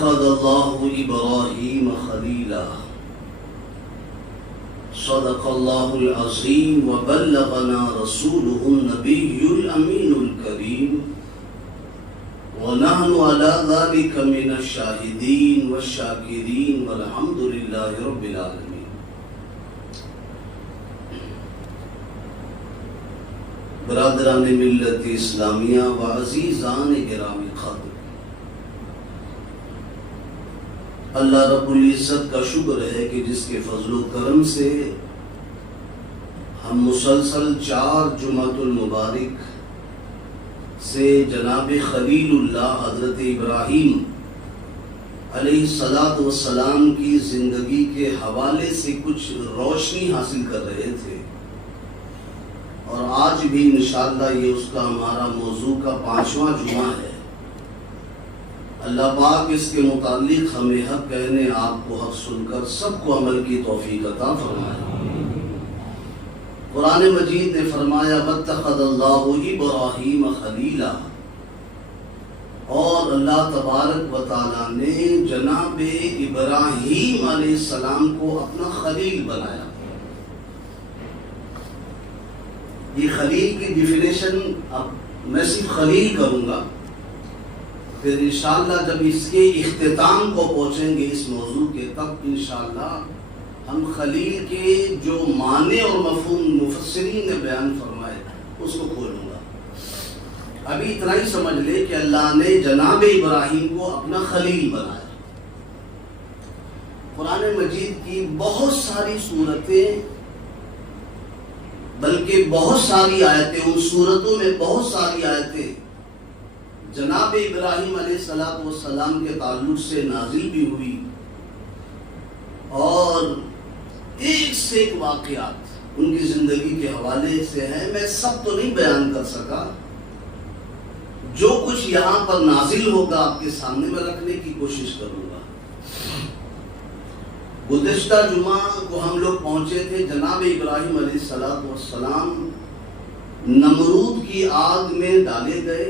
اتخذ الله إبراهيم خليلا صدق الله العظيم وبلغنا رسوله النبي الأمين الكريم ونحن على ذلك من الشاهدين والشاكرين والحمد لله رب العالمين. برادران ملت اسلامیہ و عزیزان گرامی خاطر، اللہ رب العزت کا شکر ہے کہ جس کے فضل و کرم سے ہم مسلسل 4 جمعۃ المبارک سے جناب خلیل اللہ حضرت ابراہیم علیہ السلام کی زندگی کے حوالے سے کچھ روشنی حاصل کر رہے تھے، اور آج بھی انشاءاللہ یہ اس کا ہمارا موضوع کا 5واں جمعہ ہے۔ اللہ پاک اس کے متعلق ہمیں حق کہنے، آپ کو حق سن کر سب کو عمل کی توفیق عطا فرمائے۔ قرآن مجید نے فرمایا واتخذ اللہ ابراہیم خلیلا، اور اللہ تبارک و تعالی نے جناب ابراہیم علیہ السلام کو اپنا خلیل بنایا۔ یہ خلیل کی ڈیفینیشن اب میں صرف خلیل کروں گا، پھر انشاءاللہ جب اس کے اختتام کو پہنچیں گے اس موضوع کے، تب انشاءاللہ ہم خلیل کے جو معنی اور مفہوم مفسرین نے بیان فرمائے اس کو کھولوں گا۔ ابھی اتنا ہی سمجھ لے کہ اللہ نے جناب ابراہیم کو اپنا خلیل بنایا۔ قرآن مجید کی بہت ساری صورتیں، بلکہ بہت ساری آیتیں، ان صورتوں میں بہت ساری آیتیں جناب ابراہیم علیہ السلام کے تعلق سے نازل بھی ہوئی، اور ایک سے ایک واقعات ان کی زندگی کے حوالے سے ہیں۔ میں سب تو نہیں بیان کر سکا، جو کچھ یہاں پر نازل ہوگا آپ کے سامنے میں رکھنے کی کوشش کروں گا۔ گزشتہ جمعہ کو ہم لوگ پہنچے تھے، جناب ابراہیم علیہ السلام نمرود کی آگ میں ڈالے گئے،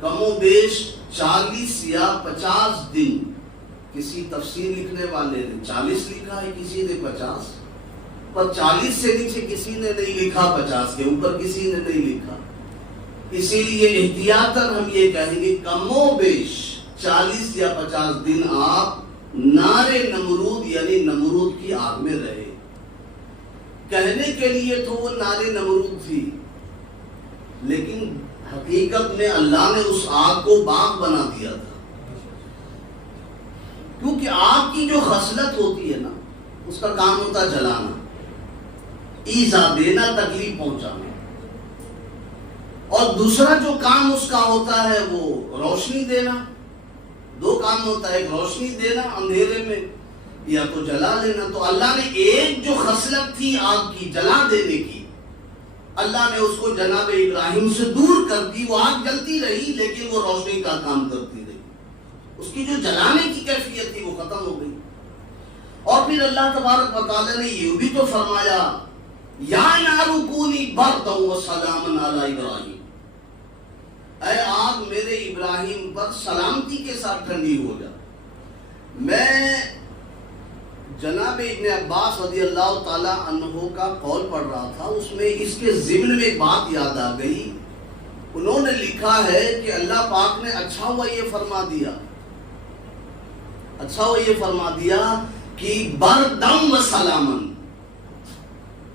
کم و بیش 40 یا 50 دن، کسی تفسیر لکھنے والے نے 40 لکھا ہے، کسی نے 50، پر 40 سے نیچے کسی نے نہیں لکھا، 50 کے اوپر کسی نے نہیں لکھا، اسی لیے احتیاطاً ہم یہ کہیں گے کم و بیش 40 یا 50 دن آپ نار نمرود یعنی نمرود کی آگ میں رہے۔ کہنے کے لیے تو وہ نار نمرود تھی، لیکن حقیقت میں اللہ نے اس آگ کو باغ بنا دیا تھا، کیونکہ آگ کی جو خصلت ہوتی ہے نا، اس کا کام ہوتا ہے جلانا، ایذا دینا، تکلیف پہنچانا، اور دوسرا جو کام اس کا ہوتا ہے وہ روشنی دینا۔ 2 کام ہوتا ہے، ایک روشنی دینا اندھیرے میں، یا تو جلا لینا۔ تو اللہ نے ایک جو خصلت تھی آگ کی، جلا دینے کی، اللہ نے اس کو جناب ابراہیم سے دور کر دی۔ وہ آگ جلتی رہی لیکن وہ روشنی کا کام کرتی رہی، اس کی جو جلانے کی کیفیت تھی وہ ختم ہو گئی۔ اور پھر اللہ تبارک و تعالی نے یہ بھی تو فرمایا یا نار کونی بردا وسلاما علی ابراہیم، اے آگ میرے ابراہیم پر سلامتی کے ساتھ ٹھنڈی ہو جا۔ میں جناب ابن عباس رضی اللہ تعالی عنہ کا قول پڑھ رہا تھا، اس میں اس کے ضمن میں ایک بات یاد آ گئی۔ انہوں نے لکھا ہے کہ اللہ پاک نے اچھا ہوا یہ فرما دیا کہ بردم و سلامن،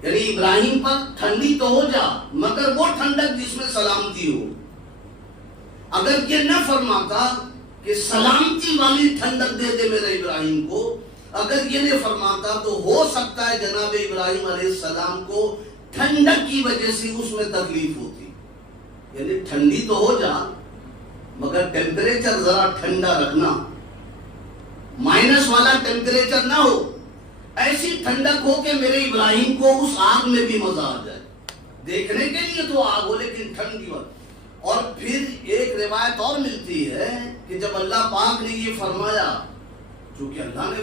یعنی ابراہیم پر ٹھنڈی تو ہو جا مگر وہ ٹھنڈک جس میں سلامتی ہو۔ اگر یہ نہ فرماتا کہ سلامتی والی ٹھنڈک دے دے میرے ابراہیم کو، اگر یہ نہیں فرماتا تو ہو سکتا ہے جناب ابراہیم علیہ السلام کو ٹھنڈک کی وجہ سے اس میں تکلیف ہوتی، یعنی ٹھنڈی تو ہو جا مگر ٹیمپریچر ذرا ٹھنڈا رکھنا، مائنس والا ٹیمپریچر نہ ہو، ایسی ٹھنڈک ہو کہ میرے ابراہیم کو اس آگ میں بھی مزہ آ جائے، دیکھنے کے لیے تو آگ ہو لیکن ٹھنڈی ہو۔ اور پھر ایک روایت اور ملتی ہے کہ جب اللہ پاک نے یہ فرمایا، چونکہ اللہ نے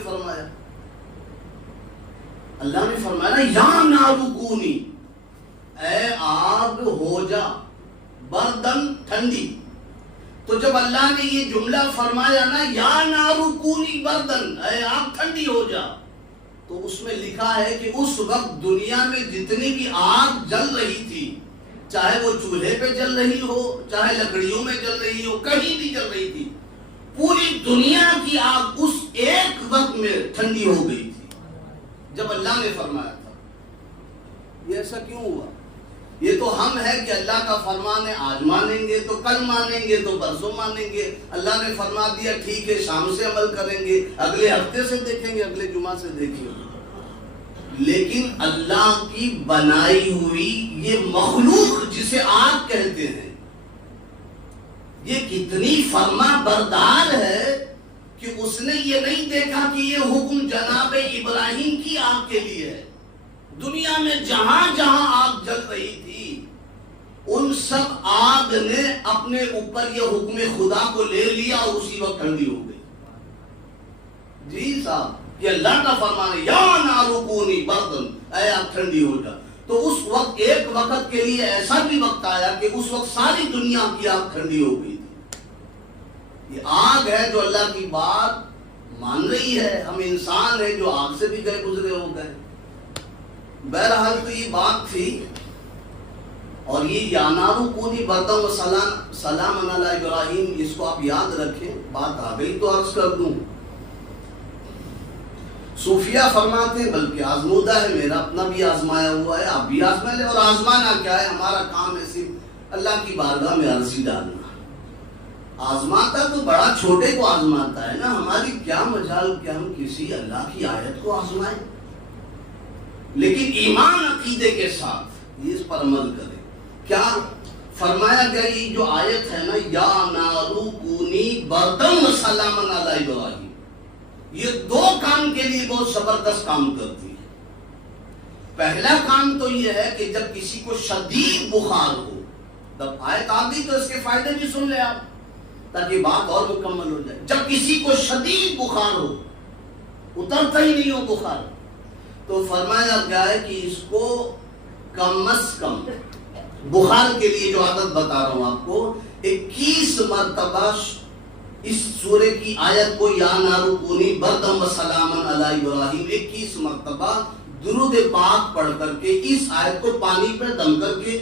فرمایا یا نار کونی، اے آگ ہو جا بردن ٹھنڈی، تو جب اللہ نے یہ جملہ فرمایا نا یا نارو کونی بردن، اے آگ ٹھنڈی ہو جا، تو اس میں لکھا ہے کہ اس وقت دنیا میں جتنی بھی آگ جل رہی تھی، چاہے وہ چولہے پہ جل رہی ہو، چاہے لکڑیوں میں جل رہی ہو، کہیں بھی جل رہی تھی، پوری دنیا کی آگ اس ایک وقت میں ٹھنڈی ہو گئی تھی جب اللہ نے فرمایا تھا۔ یہ ایسا کیوں ہوا؟ یہ تو ہم ہے کہ اللہ کا فرمان ہے، آج مانیں گے تو کل مانیں گے تو پرسوں مانیں گے، اللہ نے فرما دیا ٹھیک ہے شام سے عمل کریں گے، اگلے ہفتے سے دیکھیں گے، اگلے جمعہ سے دیکھیں گے۔ لیکن اللہ کی بنائی ہوئی یہ مخلوق جسے آگ کہتے ہیں، یہ کتنی فرما بردار ہے کہ اس نے یہ نہیں دیکھا کہ یہ حکم جناب ابراہیم کی آگ کے لیے ہے۔ دنیا میں جہاں جہاں آگ جل رہی تھی ان سب آگ نے اپنے اوپر یہ حکم خدا کو لے لیا اور اسی وقت ٹھنڈی ہو گئی۔ جی صاحب، یہ اللہ کا فرمان ہے یا نارو کونی بردن، اے آگ ٹھنڈی ہو جا۔ تو اس وقت ایک وقت کے لیے ایسا بھی وقت آیا کہ اس وقت ساری دنیا کی آگ ٹھنڈی ہو گئی تھی۔ یہ آگ ہے جو اللہ کی بات مان رہی ہے، ہم انسان ہیں جو آگ سے بھی گئے گزرے ہو گئے۔ بہرحال تو یہ بات تھی، اور یہ یا نارو کونی بردن و سلام علی ابراہیم، اس کو آپ یاد رکھیں۔ بات آ گئی تو عرض کر دوں، صوفیہ فرماتے ہیں بلکہ آزمودہ ہے، میرا اپنا بھی آزمایا ہوا ہے، آپ بھی آزما لیں۔ اور آزمانا کیا ہے؟ ہمارا کام ہے صرف اللہ کی بارگاہ میں عرضی ڈالنا۔ آزماتا تو بڑا چھوٹے کو آزماتا ہے نا، ہماری کیا مجال کہ ہم کسی اللہ کی آیت کو آزمائیں، لیکن ایمان عقیدے کے ساتھ اس پر عمل کریں۔ کیا فرمایا گیا؟ یہ جو آیت ہے نا یا نارو کونی بردن و سلام علی ابراہیم، یہ دو کام کے لیے بہت زبردست کام کرتی ہے۔ پہلا کام تو یہ ہے کہ جب کسی کو شدید بخار ہو، جب آیت آ گئی تو اس کے فائدے بھی سن لیں آپ تاکہ بات اور مکمل ہو جائے۔ جب کسی کو شدید بخار ہو، اترتا ہی نہیں ہو بخار، تو فرمایا گیا ہے کہ اس کو کم از کم بخار کے لیے جو عادت بتا رہا ہوں آپ کو، 21 مرتبہ اس سورے کی آیت کو یا نارو کونی بردن و سلام علی ابراہیم 21 مرتبہ درود پاک پڑھ کر کے اس آیت کو پانی پر دم کر کے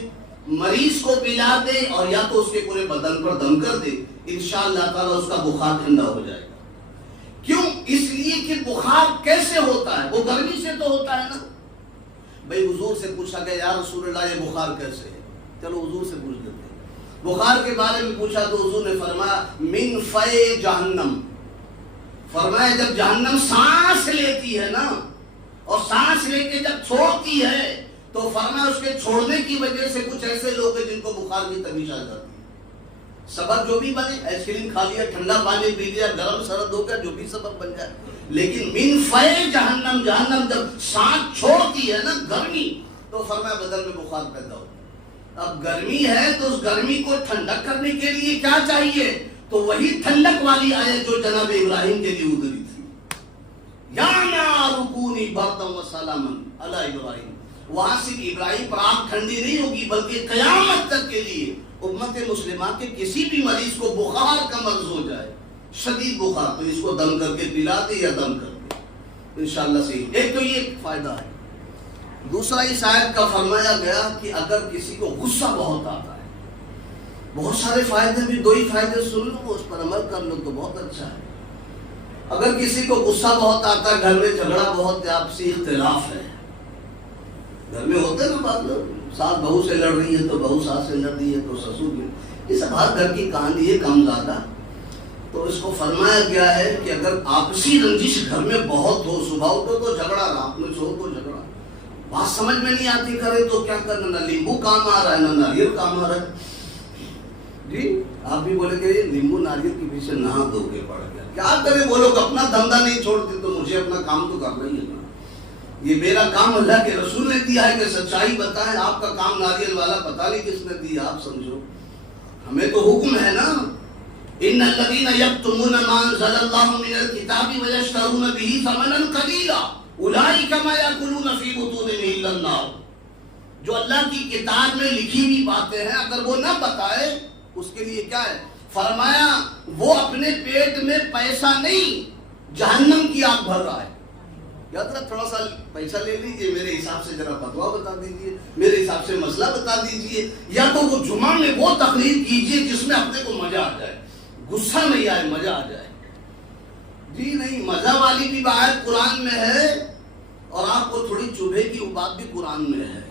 مریض کو پلا دے، اور یا تو اس کے پورے بدن پر دم کر دے، انشاءاللہ تعالی اس کا بخار ٹھنڈا ہو جائے گا۔ کیوں؟ اس لیے کہ بخار کیسے ہوتا ہے؟ وہ گرمی سے تو ہوتا ہے نا۔ بھئی حضور سے پوچھا گیا یا رسول اللہ یہ بخار کیسے ہے؟ چلو حضور سے پوچھ لیتے ہیں۔ بخار کے بارے میں پوچھا تو حضور نے فرمایا من فی جہنم، فرمایا جب جہنم سانس لیتی ہے نا، اور سانس لے کے جب چھوڑتی ہے تو فرمایا اس کے چھوڑنے کی وجہ سے کچھ ایسے لوگ ہیں جن کو بخار کی تمیز آ جاتی ہے۔ سبب جو بھی بنے، آئس کریم کھا لیا، ٹھنڈا پانی پی لیا، گرم سرد ہو گیا، جو بھی سبب بن جائے، لیکن من فی جہنم، جہنم جب سانس چھوڑتی ہے نا گرمی، تو فرمایا بدن میں بخار پیدا ہوتا ہے۔ اب گرمی ہے تو اس گرمی کو ٹھنڈک کرنے کے لیے کیا چاہیے؟ تو وہی ٹھنڈک والی آیت جو جناب ابراہیم کے لیے اتری تھی، یا نارو کونی بردن و سلام علی ابراہیم۔ وہاں صرف ابراہیم پر آگ ٹھنڈی نہیں ہوگی بلکہ قیامت تک کے لیے امت مسلمہ کے کسی بھی مریض کو بخار کا مرض ہو جائے، شدید بخار، تو اس کو دم کر کے پلا دے یا دم کر دے، انشاءاللہ صحیح۔ ایک تو یہ فائدہ ہے۔ دوسرا اس آیت کا فرمایا گیا کہ اگر کسی کو غصہ بہت آتا ہے، بہت سارے فائدے بھی، دو ہی فائدے سن لو، اس پر عمل کر لو تو بہت اچھا ہے۔ اگر کسی کو غصہ بہت آتا ہے، گھر میں جھگڑا بہت ہے، آپسی اختلاف ہے، گھر میں ہوتے نا بات، ساس بہو سے لڑ رہی ہے تو بہو ساس سے لڑ رہی ہے تو سسر بھی، یہ سب ہر گھر کی کہانی ہے کم زیادہ۔ تو اس کو فرمایا گیا ہے کہ اگر آپسی رنجش گھر میں بہت ہو، صبح اٹھو تو جھگڑا، رات میں سو تو جھگڑا، بات سمجھ میں نہیں آتی کرے تو کیا کرنا، نہ لیمبو کام آ رہا ہے نہ ناریل کام آ رہا ہے۔ جی آپ بھی بولے کہ لیمبو ناریل کے پیچھے نہا دھو کے پڑ گیا، کیا کرے وہ لوگ، اپنا دھندا نہیں چھوڑتے تو مجھے اپنا کام تو کرنا ہی ہے نا۔ یہ میرا کام اللہ کے رسول نے دیا ہے کہ سچائی بتائیں، آپ کا کام ناریل والا پتہ نہیں کس نے دیا، آپ سمجھو، ہمیں تو حکم ہے نا، ان الذین یکتمون ما انزل اللہ من الکتاب ویشترون به ثمنا قلیلا اولئک ما یاکلون فی بطونہم الا النار۔ جو اللہ کی کتاب میں لکھی ہوئی باتیں ہیں اگر وہ نہ بتائے، اس کے لیے کیا ہے؟ فرمایا وہ اپنے پیٹ میں پیسہ نہیں جہنم کی آگ بھر رہا ہے. یا تھوڑا سا پیسہ لے لیجئے، میرے حساب سے ذرا فتوا بتا دیجئے، میرے حساب سے مسئلہ بتا دیجئے، یا تو وہ جمعہ میں وہ تقریر کیجئے جس میں اپنے کو مزہ آ جائے، غصہ نہیں آئے، مزہ آ جائے. جی نہیں، مزہ والی بھی بات قرآن میں ہے اور آپ کو تھوڑی چبھے کی وہ بات بھی قرآن میں ہے،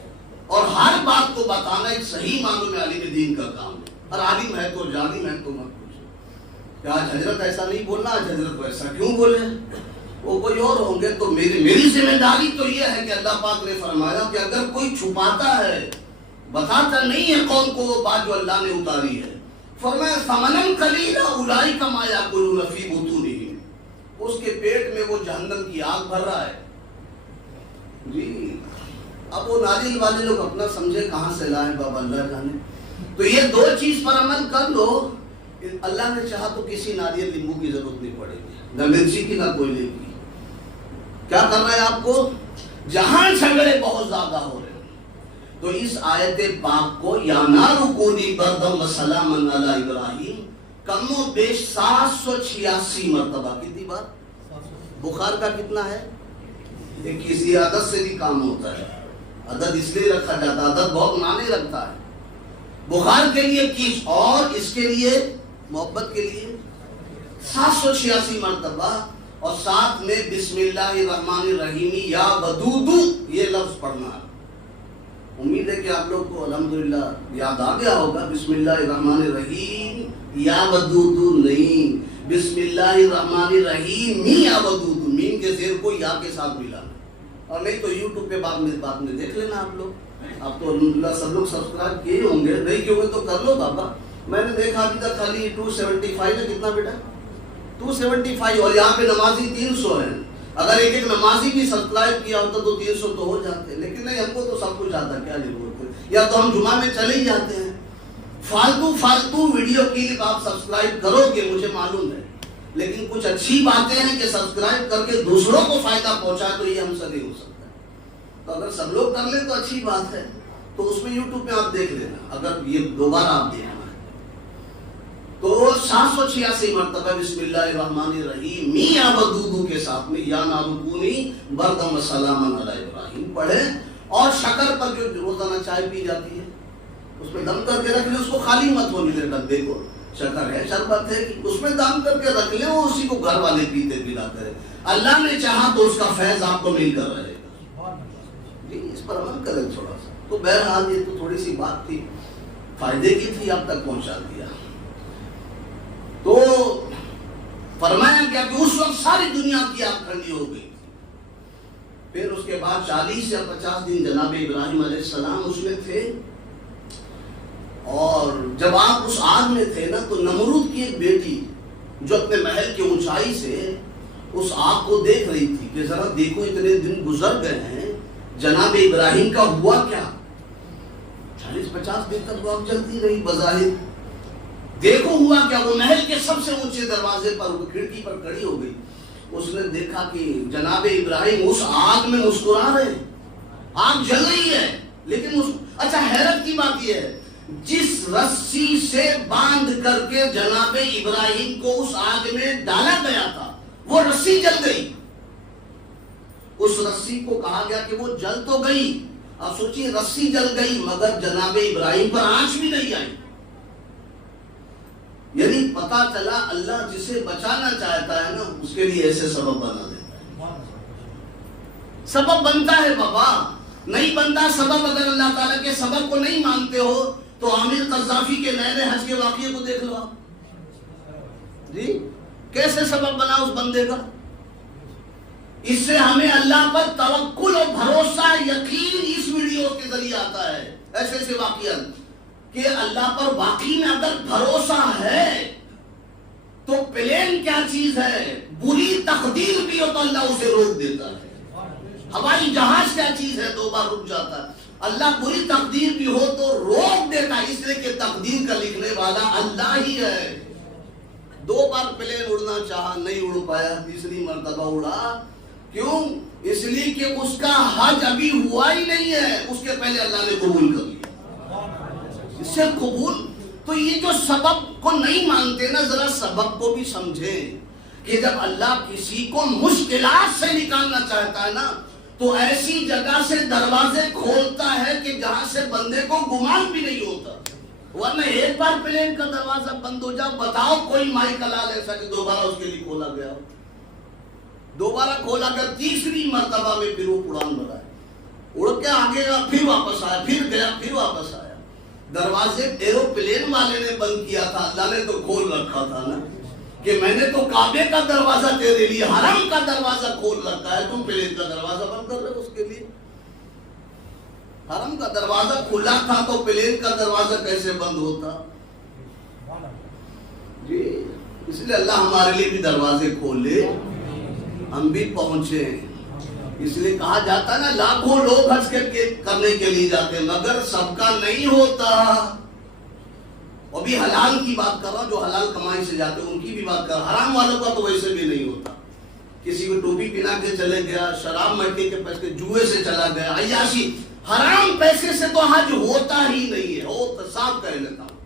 اور ہر بات کو بتانا ایک صحیح معنوں میں عالم دین کا کام ہے. اور عالم ہے تو جالم ہے تو مت پوچھو کہ آج حضرت ایسا نہیں بولنا، آج حضرت کو ایسا کیوں بولے، وہ کوئی اور ہوں گے. تو میری ذمہ داری تو یہ ہے کہ اللہ پاک نے فرمایا کہ اگر کوئی چھپاتا ہے، بتاتا نہیں ہے قوم کو وہ بات جو اللہ نے اتاری ہے، فرمایا ثمنًا قلیلا اولئک ما یاکلون فی بطونہم، اس کے پیٹ میں وہ جہنم کی آگ بھر رہا ہے. جی اب وہ ناریل والے لوگ اپنا سمجھے کہاں سے لائیں بابا اللہ جانے. تو یہ دو چیز پر عمل کر لو، اللہ نے چاہا تو کسی ناریل لیمبو کی ضرورت نہیں پڑے گی، نہ مرچی کی نہ کوئلے کی. کیا کرنا ہے آپ کو؟ جہاں جھگڑے بہت زیادہ ہو رہے ہیں تو اس آیت پاک کو یا نار کونی بردم و سلام علی ابراہیم کم و بیش 786 مرتبہ. کتنی بار؟ بخار کا کتنا ہے؟ 21. یہ عدد سے بھی کام ہوتا ہے، عدد اس لیے رکھا جاتا ہے، عدد بہت معنی رکھتا ہے. بخار کے لیے 21 اور اس کے لیے محبت کے لیے 786 مرتبہ، اور ساتھ میں بسم اللہ الرحمن الرحیم یا ودودو یہ لفظ پڑھنا ہے. امید ہے کہ آپ لوگ کو الحمدللہ یاد آ گیا ہوگا. بسم اللہ الرحمن الرحیم یا ودودو نہیں، بسم اللہ الرحمن الرحیم یا ودودو، میم کے زیر کو یا کے ساتھ ملا. اور نہیں تو یوٹیوب پہ بعد میں دیکھ لینا آپ لوگ. آپ تو الحمدللہ سب لوگ سبسکرائب کیے ہوں گے، نہیں کیوں گے تو کر لو بابا. میں نے دیکھا ابھی تک خالی 275 ہے. کتنا بیٹا؟ 275. اور یہاں پہ نمازی 300 ہیں. اگر ایک ایک نمازی بھی سبسکرائب کیا ہوتا تو 300 تو ہو جاتے، لیکن نہیں، ہم کو تو سب کچھ آتا، کیا ضرورت ہے. یا تو ہم جمعہ میں چلے ہی جاتے ہیں. فالتو ویڈیو کلپ آپ سبسکرائب کرو گے مجھے معلوم ہے، لیکن کچھ اچھی باتیں ہیں کہ سبسکرائب کر کے دوسروں کو فائدہ پہنچا تو یہ ہم سے نہیں ہو سکتا. تو اگر سب لوگ کر لیں تو اچھی بات ہے. تو اس میں یوٹیوب پہ آپ دیکھ لینا، اگر یہ دوبارہ آپ دیکھنا ہے تو 786 مرتبہ بسم اللہ الرحمن الرحیم میاں ودودو کے ساتھ میں یا نارکونی بردم سلام علی ابراہیم پڑھیں. اور شکر پر جو روزانہ چائے پی جاتی ہے اس میں دم کر کے رکھ لیں، اس کو خالی مت ہونے دے. ڈبے کو شکر ہے، شربت ہے، اس میں دم کر کے رکھ لیں، وہ اسی کو گھر والے پیتے پلاتے رہے. اللہ نے چاہا تو اس کا فیض آپ کو مل کر رہے گا. جی اس پر عمل کریں تھوڑا سا. تو بہرحال یہ تو تھوڑی سی بات تھی، فائدے کی تھی، آپ تک پہنچا دیا. تو فرمایا کیا کہ اس وقت ساری دنیا کی آگ ٹھنڈی ہو گئی. پھر اس کے بعد 40 یا 50 دن جناب ابراہیم علیہ السلام اس میں تھے. اور جب آپ اس آگ میں تھے نا تو نمرود کی ایک بیٹی جو اپنے محل کی اونچائی سے اس آگ کو دیکھ رہی تھی کہ ذرا دیکھو اتنے دن گزر گئے ہیں، جناب ابراہیم کا ہوا کیا؟ 40-50 دن تک وہ آگ جلتی رہی بظاہر. دیکھو ہوا کیا؟ وہ محل کے سب سے اونچے دروازے پر کھڑکی پر کھڑی ہو گئی. اس نے دیکھا کہ جناب ابراہیم اس آگ میں مسکرا رہے ہیں. آگ جل رہی ہے لیکن اچھا حیرت کی بات یہ ہے، جس رسی سے باندھ کر کے جناب ابراہیم کو اس آگ میں ڈالا گیا تھا وہ رسی جل گئی. اس رسی کو کہا گیا کہ وہ جل تو گئی. اب سوچیے رسی جل گئی مگر جناب ابراہیم پر آنچ بھی نہیں آئی. یعنی پتا چلا اللہ جسے بچانا چاہتا ہے نا اس کے لیے ایسے سبب بنا دیتا ہے. سبب بنتا ہے بابا، نہیں بنتا سبب. اگر اللہ تعالیٰ کے سبب کو نہیں مانتے ہو تو عامر قذافی کے نئے حج کے واقعے کو دیکھ لو جی، کیسے سبب بنا اس بندے کا. اس سے ہمیں اللہ پر توکل اور بھروسہ یقین اس ویڈیو کے ذریعے آتا ہے. ایسے ایسے واقعات کہ اللہ پر واقعی میں اگر بھروسہ ہے تو پلین کیا چیز ہے، بری تقدیر بھی ہو تو اللہ اسے روک دیتا ہے. ہوائی جہاز کیا چیز ہے، 2 بار رک جاتا ہے. اللہ بری تقدیر بھی ہو تو روک دیتا ہے، اس لیے کہ تقدیر کا لکھنے والا اللہ ہی ہے. 2 بار پلین اڑنا چاہا نہیں اڑ پایا، تیسری مرتبہ اڑا. کیوں؟ اس لیے کہ اس کا حج ابھی ہوا ہی نہیں ہے، اس کے پہلے اللہ نے قبول کر لیا. اس سے قبول تو یہ جو سبب کو نہیں مانتے نا، ذرا سبب کو بھی سمجھیں کہ جب اللہ کسی کو مشکلات سے نکالنا چاہتا ہے نا تو ایسی جگہ سے دروازے کھولتا ہے کہ جہاں سے بندے کو گمان بھی نہیں ہوتا. ورنہ ایک بار پلین کا دروازہ بند ہو جائے، بتاؤ کوئی مائی کلال ایسا کہ دوبارہ اس کے لیے کھولا گیا ہو. دوبارہ کھولا گیا، تیسری مرتبہ میں پھر وہ اڑان بھرا ہے، اڑ کے آگے گیا، پھر واپس آیا، پھر گیا، پھر واپس آیا. دروازے ایروپلین والے نے بند کیا تھا، اللہ نے تو کھول رکھا تھا نا، کہ میں نے تو کعبے کا دروازہ تیرے لیے، حرم کا دروازہ کھول رکھا ہے، تم پلین کا دروازہ بند کر رہے ہو اس کے لیے. حرم کا دروازہ کھلا تھا تو پلین کا دروازہ کیسے بند ہوتا؟ جی اس لیے اللہ ہمارے لیے بھی دروازے کھولے، ہم بھی پہنچے. اس لیے کہا جاتا نا لاکھوں لوگ حج کرنے کے لیے جاتے مگر سب کا نہیں ہوتا. اور بھی حلال کی بات کر رہا ہوں، جو حلال کمائی سے جاتے ہیں ان کی بھی بات کر رہا ہوں. حرام والوں کا تو ویسے بھی نہیں ہوتا. کسی کو ٹوپی پہنا کے چلے گیا، شراب مٹی کے پیسے جوئے سے چلا گیا، عیاشی، حرام پیسے سے تو حج ہوتا ہی نہیں ہے. ہوتا صاف کہہ لیتا ہوں،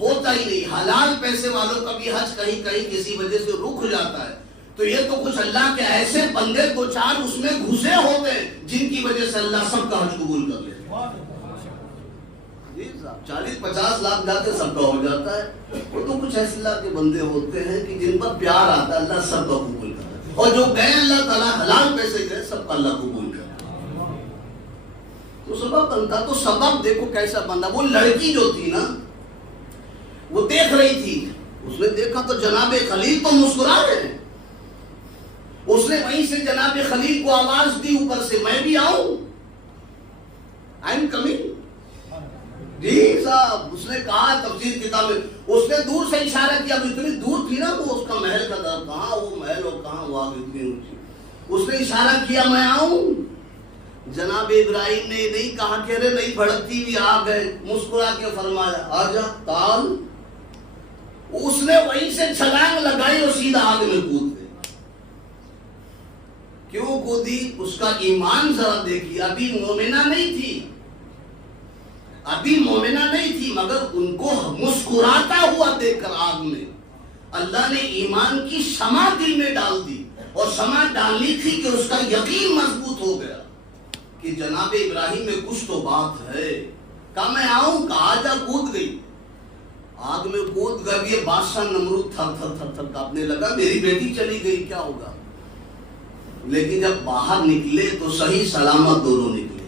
ہوتا ہی نہیں. حلال پیسے والوں کا بھی حج کہیں کہیں کسی وجہ سے رک جاتا ہے. تو یہ تو کچھ اللہ کے ایسے بندے دو چار اس میں گھسے ہوتے ہیں جن کی وجہ سے اللہ سب کا حج قبول کر لیتے. 40-50 لاکھ جاتے سب کا ہو جاتا ہے. وہ تو کچھ ایسے اللہ کے بندے ہوتے ہیں کہ جن پر پیار آتا ہے، اللہ سب کا قبول کرتا ہے. اور جو گئے اللہ تعالیٰ حلال پیسے گئے سب کا اللہ قبول کرتا ہے. تو سبب بنتا، تو سبب دیکھو کیسا بندہ. وہ لڑکی جو تھی نا وہ دیکھ رہی تھی، اس نے دیکھا تو جناب خلیل تو مسکرا رہے ہیں. اس نے وہیں سے جناب خلیل کو آواز دی اوپر سے، میں بھی آؤں، آئی ایم کمنگ. جی صاحب اس نے کہا تفسیر کتاب میں، اس نے دور سے اشارہ کیا، اتنی دور تھی نا وہ اس کا محل کا در، کہاں وہ محل اور کہاں وہ آگے اتنی اونچی. اس نے اشارہ کیا میں آؤں. جناب ابراہیم نے نہیں کہا کہ ارے نہیں، بھڑکتی ہوئی آگ ہے، مسکرا کے فرمایا آجا تال. اس نے وہیں سے چھلانگ لگائی اور سیدھا آگ میں کود گئی. کیوں کودی؟ اس کا ایمان ذرا دیکھیے. ابھی مومنہ نہیں تھی، ابھی مومنہ نہیں تھی، مگر ان کو مسکراتا ہوا دیکھ کر آگ میں اللہ نے ایمان کی شمع دل میں ڈال دی. اور شمع ڈالنی تھی کہ اس کا یقین مضبوط ہو گیا کہ جناب ابراہیم میں کچھ تو بات ہے. کہا میں آؤں، کہا جا. کود گئی، آگ میں کود گئی. یہ بادشاہ نمرود تھر تھر تھر تھر کانپنے لگا، میری بیٹی چلی گئی، کیا ہوگا. لیکن جب باہر نکلے تو صحیح سلامت دونوں نکلے.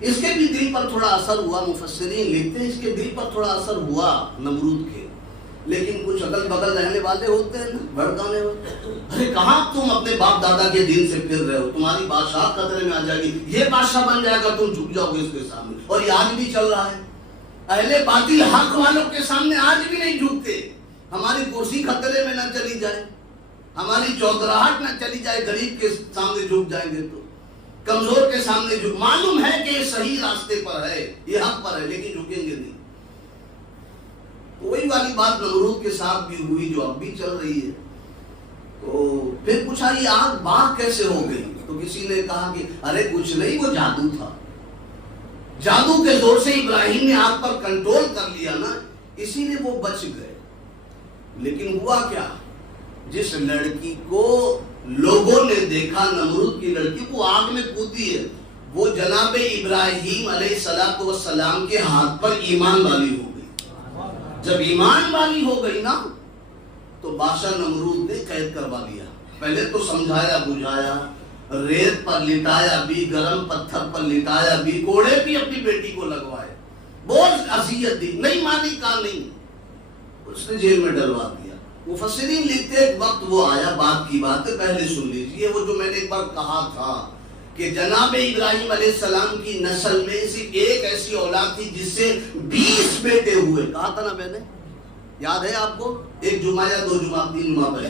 اس کے بھی دل پر تھوڑا اثر ہوا، مفسرین لکھتے ہیں اس کے دل پر تھوڑا اثر ہوا نمرود کے. لیکن کچھ اگل بغل رہنے والے ہوتے ہیں نا، بھڑکانے ہوتے ہیں، ارے کہاں تم اپنے باپ دادا کے دین سے پھر رہے ہو، تمہاری بادشاہ خطرے میں آ جائے گی، یہ بادشاہ بن جائے گا، تم جھک جاؤ گے اس کے سامنے. اور یہ آج بھی چل رہا ہے. اہل باطل حق والوں کے سامنے آج بھی نہیں جھکتے. ہماری کرسی خطرے میں نہ چلی جائے، ہماری چودراہٹ نہ چلی جائے، غریب کے سامنے جھک جائیں گے تو، کمزور کے سامنے جھک. معلوم ہے کہ یہ صحیح راستے پر ہے، یہ حق پر ہے، لیکن جھکیں گے نہیں. وہی والی بات نمرود کے ساتھ بھی ہوئی جو اب بھی چل رہی ہے. تو پھر پوچھا یہ آگ باغ کیسے ہو گئی؟ تو کسی نے کہا کہ ارے کچھ نہیں، وہ جادو تھا. جادو کے زور سے ابراہیم نے آگ پر کنٹرول کر لیا نا، اسی لیے وہ بچ گئے. لیکن ہوا کیا؟ جس لڑکی کو لوگوں نے دیکھا، نمرود کی لڑکی کو آگ میں کودی ہے، وہ جناب ابراہیم علیہ السلام کے ہاتھ پر ایمان والی ہو گئی. جب ایمان والی ہو گئی نا تو بادشاہ نمرود نے قید کروا لیا. پہلے تو سمجھایا بجھایا، ریت پر لٹایا بھی، گرم پتھر پر لٹایا بھی، کوڑے بھی اپنی بیٹی کو لگوائے، بہت اذیت دی، نہیں مانی، کہا نہیں. اس نے جیل میں ڈلوا دیا. مفسرین لکھتے ایک وقت وہ آیا، بات کی بات ہے، پہلے سن لیجئے. وہ جو میں نے ایک بار کہا تھا کہ جناب ابراہیم علیہ السلام کی نسل میں صرف ایک ایسی اولاد تھی جس سے 20 بیٹے ہوئے. کہا تھا نا میں نے، یاد ہے آپ کو؟ ایک جمعہ یا 2 جمعہ 3 جمعہ پہلے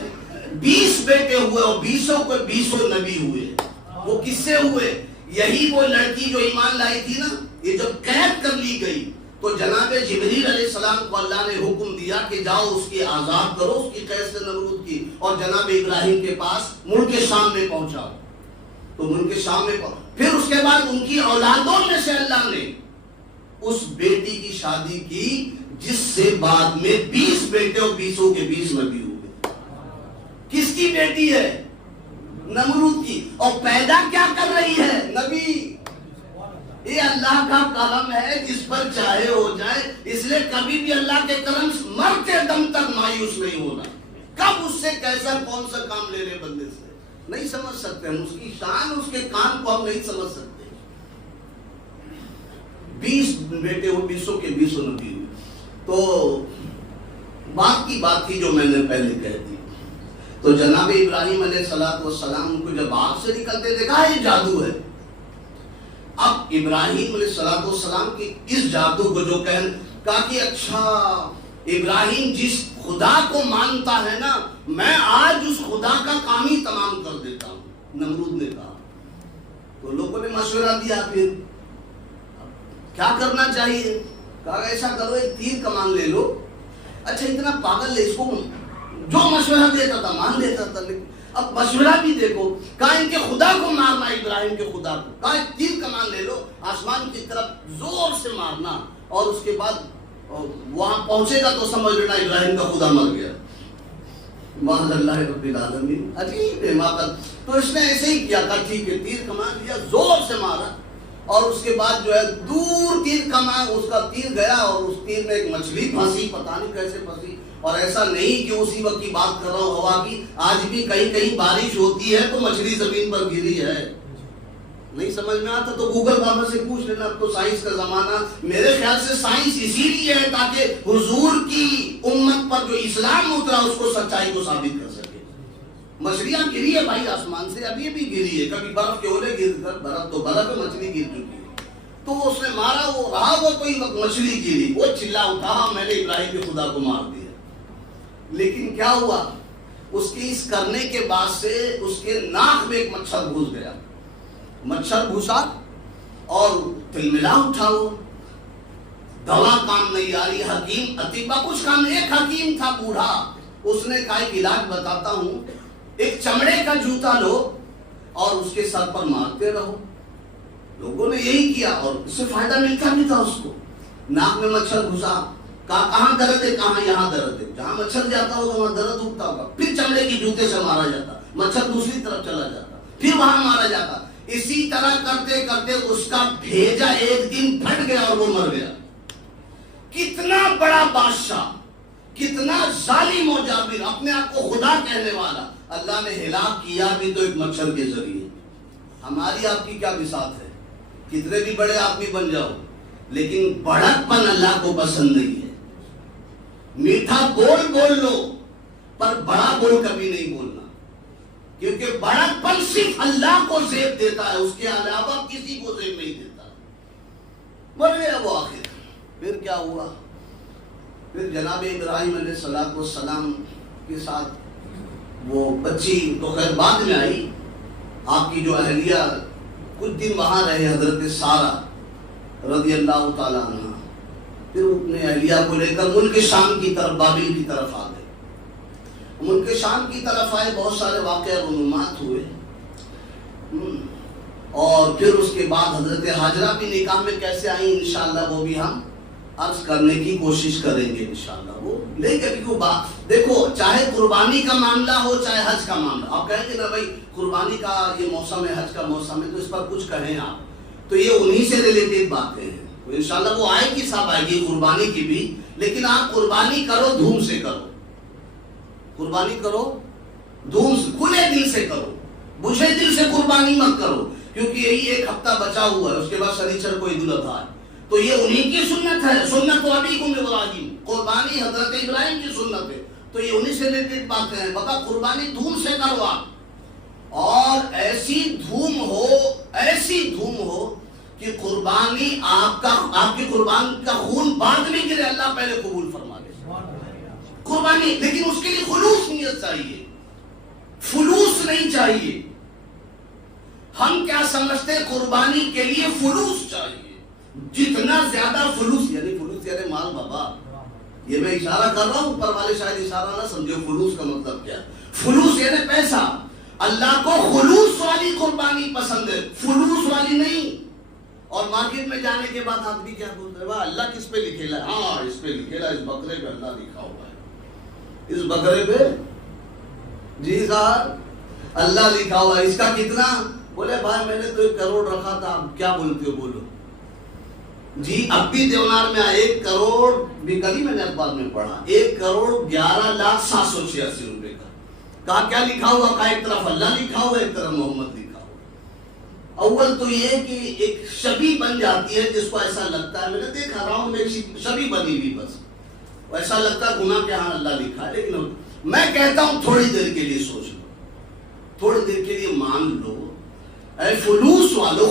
20 بیٹے ہوئے اور 20 نبی ہوئے. وہ کس سے ہوئے؟ یہی وہ لڑکی جو ایمان لائی تھی نا، یہ جب قید کر لی گئی تو جناب جبریل علیہ السلام کو اللہ نے حکم دیا کہ جاؤ اس کی آزاد کرو، اس کی قید سے نمرود کی، اور جناب ابراہیم کے پاس ملک شام میں پہنچاؤ. تو ملک شام میں پھر اس کے بعد ان کی اولادوں میں سے اللہ نے اس بیٹی کی شادی کی جس سے بعد میں 20 بیٹے اور 20 کے 20 نبی ہوئے. کس کی بیٹی ہے؟ نمرود کی. اور پیدا کیا کر رہی ہے؟ نبی. یہ اللہ کا کرم ہے جس پر چاہے ہو جائے. اس لیے کبھی بھی اللہ کے کرم سے مرتے دم تک مایوس نہیں ہونا. کب اس سے کیسا کون سا کام لے لے بندے سے نہیں سمجھ سکتے ہم. اس کی شان اس کے کام کو ہم نہیں سمجھ سکتے. 20 بیٹے ہو 20 کے 20 نبی ہوئے. تو بات کی بات تھی جو میں نے پہلے کہہ دی. تو جناب ابراہیم علیہ السلام کو جب آگ سے نکلتے دیکھا یہ جادو ہے. اب ابراہیم علیہ السلام کی اس جادو کو جو کہا کہ اچھا ابراہیم جس خدا کو مانتا ہے نا میں آج اس خدا کا کام ہی تمام کر دیتا ہوں. نمرود نے کہا. تو لوگوں نے مشورہ دیا پھر کیا کرنا چاہیے. کہا ایسا کرو ایک تیر کمان لے لو. اچھا اتنا پاگل ہے اس کو جو مشورہ دیتا تھا مان لیتا تھا. لیکن اب مشورہ بھی دیکھو. کہا ان کے خدا کو مارنا ابراہیم کے خدا کو. کہا ایک تیر کمان لے لو آسمان کی طرف زور سے مارنا اور اس کے بعد وہاں پہنچے گا تو سمجھ لینا ابراہیم کا خدا مر گیا. مان اللہ رب العالمین. عجیب ہے ماقل. تو اس نے ایسے ہی کیا. کہا ٹھیک ہے تیر کمان لیا زور سے مارا اور اس کے بعد جو ہے دور تیر کمان اس کا تیر گیا اور اس تیر میں ایک مچھلی پھنسی. پتہ نہیں کیسے پھنسی. اور ایسا نہیں کہ اسی وقت کی بات کر رہا ہوں ہوا کی. آج بھی کہیں کہیں بارش ہوتی ہے تو مچھلی زمین پر گری ہے. نہیں سمجھ میں آتا تو گوگل بابا سے پوچھ لینا. اب تو سائنس کا زمانہ. میرے خیال سے سائنس اسی لیے ہے تاکہ حضور کی امت پر جو اسلام اترا اس کو سچائی کو ثابت کر سکے. مچھلیاں گری ہے بھائی آسمان سے. ابھی بھی گری ہے. کبھی برف کے اولے گر کر برف تو برف میں مچھلی گر چکی ہے. تو اس نے مارا وہ رہا وہ کوئی مچھلی گری. وہ چلا اٹھا میں نے ابراہیم کے خدا کو مار دیا. لیکن کیا ہوا اس کے اس کرنے کے بعد سے اس کے ناک میں ایک مچھر گھس گیا. مچھر گھسا اور تلملا اٹھا. وہ دوا کام نہیں آ رہی. حکیم اطباء کچھ کام. ایک حکیم تھا بوڑھا. اس نے کہا ایک علاج بتاتا ہوں. ایک چمڑے کا جوتا لو اور اس کے سر پر مارتے رہو. لوگوں نے یہی کیا اور اس سے فائدہ ملتا بھی تھا اس کو. ناک میں مچھر گھسا. کہاں درد ہے کہاں یہاں درد ہے. جہاں مچھر جاتا ہوگا وہاں درد اٹھتا ہوگا. پھر چمڑے کی جوتے سے مارا جاتا. مچھر دوسری طرف چلا جاتا. پھر وہاں مارا جاتا. اسی طرح کرتے کرتے اس کا بھیجا ایک دن پھٹ گیا اور وہ مر گیا. کتنا بڑا بادشاہ کتنا ظالم و جابر اپنے آپ کو خدا کہنے والا اللہ نے ہلاک کیا بھی تو ایک مچھر کے ذریعے. ہماری آپ کی کیا بساط ہے. کتنے بھی بڑے آدمی بن جاؤ لیکن بڑک پن اللہ کو پسند نہیں ہے. میٹھا بول لو پر بڑا بول کبھی نہیں بولنا کیونکہ بڑک پن صرف اللہ کو زیب دیتا ہے. اس کے علاوہ کسی کو زیب نہیں دیتا. مر گیا وہ آخر. پھر کیا ہوا. پھر جناب ابراہیم علیہ السلام کے ساتھ وہ بچی تو خیر بعد میں آئی. آپ کی جو اہلیہ کچھ دن وہاں رہے حضرت سارہ رضی اللہ تعالیٰ عنہ. پھر اپنے اہلیہ کو لے کر ملک شام کی طرف بابل کی طرف آ گئے. ملک شام کی طرف آئے. بہت سارے واقعہ رونمات ہوئے اور پھر اس کے بعد حضرت حاجرہ بھی نکاح میں کیسے آئیں انشاءاللہ وہ بھی ہم عرض کرنے کی کوشش کریں گے انشاءاللہ. وہ لے کے بھی بات دیکھو چاہے قربانی کا معاملہ ہو چاہے حج کا معاملہ. آپ کہیں گے نا بھائی قربانی کا یہ موسم ہے حج کا موسم ہے تو اس پر کچھ کہیں آپ. تو یہ انہی سے ریلیٹڈ باتیں ہیں. تو انشاءاللہ وہ آئے گی صاحب آئے گی قربانی کی بھی. لیکن آپ قربانی کرو دھوم سے کرو. قربانی کرو دھوم سے کھلے دل سے کرو. بجھے دل سے قربانی مت کرو کیونکہ یہی ایک ہفتہ بچا ہوا ہے. اس کے بعد شنیچر کو عید الاضحیٰ ہے. تو یہ انہی کی سنت ہے. سنت تو ابیکم ابراہیم. قربانی حضرت ابراہیم کی سنت ہے. تو یہ انہی سے ریلیٹڈ باتیں ہیں. بتا قربانی دھوم سے کرو آپ. اور ایسی دھوم ہو کہ قربانی آپ کی قربان کا خون بعد میں گرے. اللہ پہلے قبول فرما لے قربانی. لیکن اس کے لیے خلوص نیت چاہیے. فلوس نہیں چاہیے. ہم کیا سمجھتے قربانی کے لیے فلوس چاہیے. جتنا زیادہ فلوس یعنی مال بابا. یہ میں اشارہ کر رہا ہوں اوپر والے شاید اشارہ نہ سمجھو. فلوس کا مطلب کیا. فلوس یعنی پیسہ. اللہ کو خلوص والی قربانی پسند ہے فلوس والی نہیں. اور مارکیٹ میں جانے کے بعد آدمی کیا بولتا ہے؟ واہ اللہ کس پہ لکھے لا؟ ہاں اس پہ لکھے لا، اس بکرے پہ اللہ لکھا ہوا ہے، اس بکرے پہ جی صاحب اللہ لکھا ہوا ہے۔ اس کا کتنا؟ بولے بھائی میں نے تو 1 کروڑ رکھا تھا، آپ کیا بولتے ہو بولو جی۔ اب بھی دیونار میں 1 کروڑ بھی کبھی میں نے اخبار میں پڑھا، 1,11,786,000 روپے کا۔ کہا کیا لکھا ہوا؟ کہا ایک طرف اللہ لکھا ہوا ہے، ایک طرف محمد لکھا ہوا۔ اول تو یہ کہ ایک شبیہ بن جاتی ہے جس کو ایسا لگتا ہے، میں نے دیکھا راؤنڈ میں شبیہ بنی ہوئی، بس ایسا لگتا ہے گناہ کے ہاں اللہ لکھا ہے۔ لیکن میں کہتا ہوں تھوڑی دیر کے لیے سوچ لو، تھوڑی دیر کے لیے مان لو، اے خلوص والوں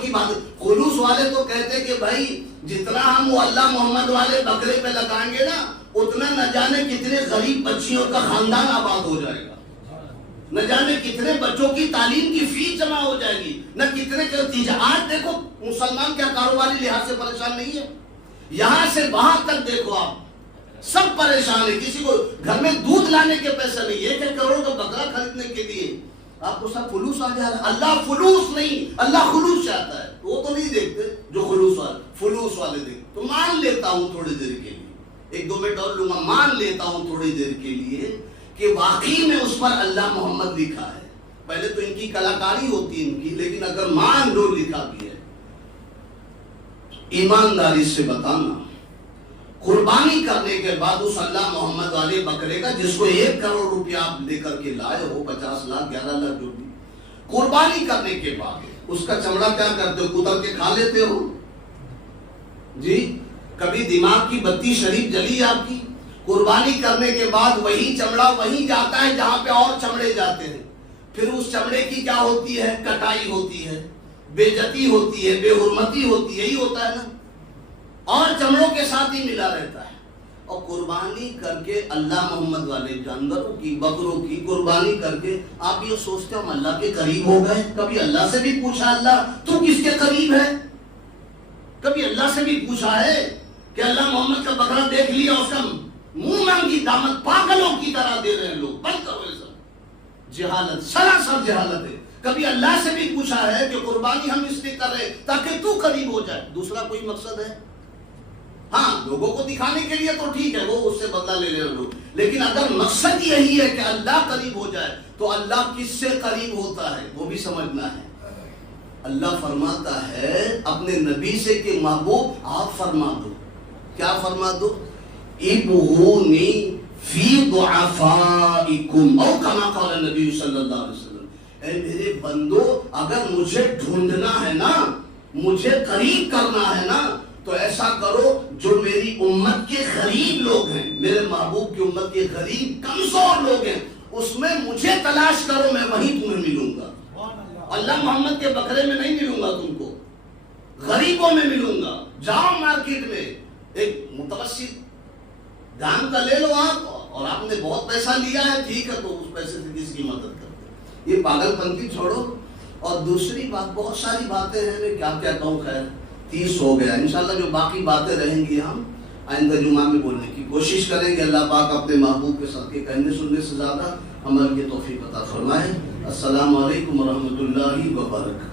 کی بات، خلوص والے تو کہتے کہ بھائی جتنا ہم وہ اللہ محمد والے بکرے پہ لگائیں گے نا، اتنا نہ جانے کتنے غریب بچیوں کا خاندان آباد ہو جائے گا، نہ جانے کتنے بچوں کی تعلیم کی فیس جمع ہو جائے گی، نہ کتنے آج دیکھو مسلمان کیا کاروباری لحاظ سے پریشان نہیں ہے؟ یہاں سے وہاں تک دیکھو آپ سب پریشان ہے، کسی کو گھر میں دودھ لانے کے پیسے نہیں، 1 کروڑ کا بکرا خریدنے کے لیے آپ کو سب فلوس آ جا رہا ہے۔ اللہ فلوس نہیں، اللہ خلوص چاہتا ہے، وہ تو نہیں دیکھتے جو خلوص والے، فلوس والے دیکھتے۔ تو مان لیتا ہوں تھوڑی دیر کے لیے، 1-2 منٹ اور لوں گا، مان لیتا ہوں تھوڑی دیر کے لیے کہ واقعی میں اس پر اللہ محمد لکھا ہے۔ پہلے تو ان کی کلاکاری ہوتی ان کی، لیکن اگر مان لو لکھا بھی ہے، ایمانداری سے بتانا قربانی کرنے کے بعد اس اللہ محمد والے بکرے کا جس کو 1 کروڑ روپیہ آپ لے کر کے لائے ہو، 50 لاکھ 11 لاکھ جو بھی، قربانی کرنے کے بعد اس کا چمڑا کیا کرتے ہو؟ کتر کے کھا لیتے ہو جی؟ کبھی دماغ کی بتی شریف جلی آپ کی؟ قربانی کرنے کے بعد وہی چمڑا وہیں جاتا ہے جہاں پہ اور چمڑے جاتے ہیں، پھر اس چمڑے کی کیا ہوتی ہے؟ کٹائی ہوتی ہے، بے عزتی ہوتی ہے، بے حرمتی ہوتی ہے، یہی ہوتا ہے نا، اور چمڑوں کے ساتھ ہی ملا رہتا ہے۔ اور قربانی کر کے اللہ محمد والے جانوروں کی، بکروں کی قربانی کر کے آپ یہ سوچتے ہو ہم اللہ کے قریب ہو گئے؟ کبھی اللہ سے بھی پوچھا اللہ تو کس کے قریب ہے؟ کبھی اللہ سے بھی پوچھا ہے کہ اللہ محمد کا بکرا دیکھ لیا، اس کا منہ مانگی دامت پاگلوں کی طرح دے رہے ہیں لوگ، بند کرو یہ سب جہالت، سراسر جہالت ہے۔ کبھی اللہ سے بھی پوچھا ہے کہ قربانی ہم اس لیے کر رہے تاکہ تو قریب ہو جائے، دوسرا کوئی مقصد ہے؟ ہاں لوگوں کو دکھانے کے لیے تو ٹھیک ہے، وہ اس سے بدلہ لے لے لوگ، لیکن اگر مقصد یہی ہے کہ اللہ قریب ہو جائے تو اللہ کس سے قریب ہوتا ہے وہ بھی سمجھنا ہے۔ اللہ فرماتا ہے اپنے نبی سے کہ محبوب آپ فرما دو، کیا فرما دو؟ ابغونی فی ضعفائکم او کما قال النبی صلی اللہ علیہ وسلم، اے میرے بندو اگر مجھے ڈھونڈنا ہے نا، مجھے قریب کرنا ہے نا، تو ایسا کرو جو میری امت کے غریب لوگ ہیں، میرے محبوب کی امت کے غریب کمزور لوگ ہیں، اس میں مجھے تلاش کرو، میں وہیں تمہیں ملوں گا۔ اللہ محمد کے بکرے میں نہیں ملوں گا تم کو، غریبوں میں ملوں گا۔ جاؤ مارکیٹ میں ایک متوسط دام کا لے لو آپ، اور آپ نے بہت پیسہ لیا ہے ٹھیک ہے، تو اس پیسے سے کسی کی مدد کرتے، یہ پاگل پنتی چھوڑو۔ اور دوسری بات، بہت ساری باتیں ہیں، میں کیا کیا کہوں، خیر 30 ہو گیا، انشاءاللہ جو باقی باتیں رہیں گی ہم آئندہ جمعہ میں بولنے کی کوشش کریں گے۔ اللہ پاک اپنے محبوب کے صدقے کہنے سننے سے زیادہ عمل کی توفیق عطا فرمائے۔ السلام علیکم ورحمۃ اللہ وبرکاتہ۔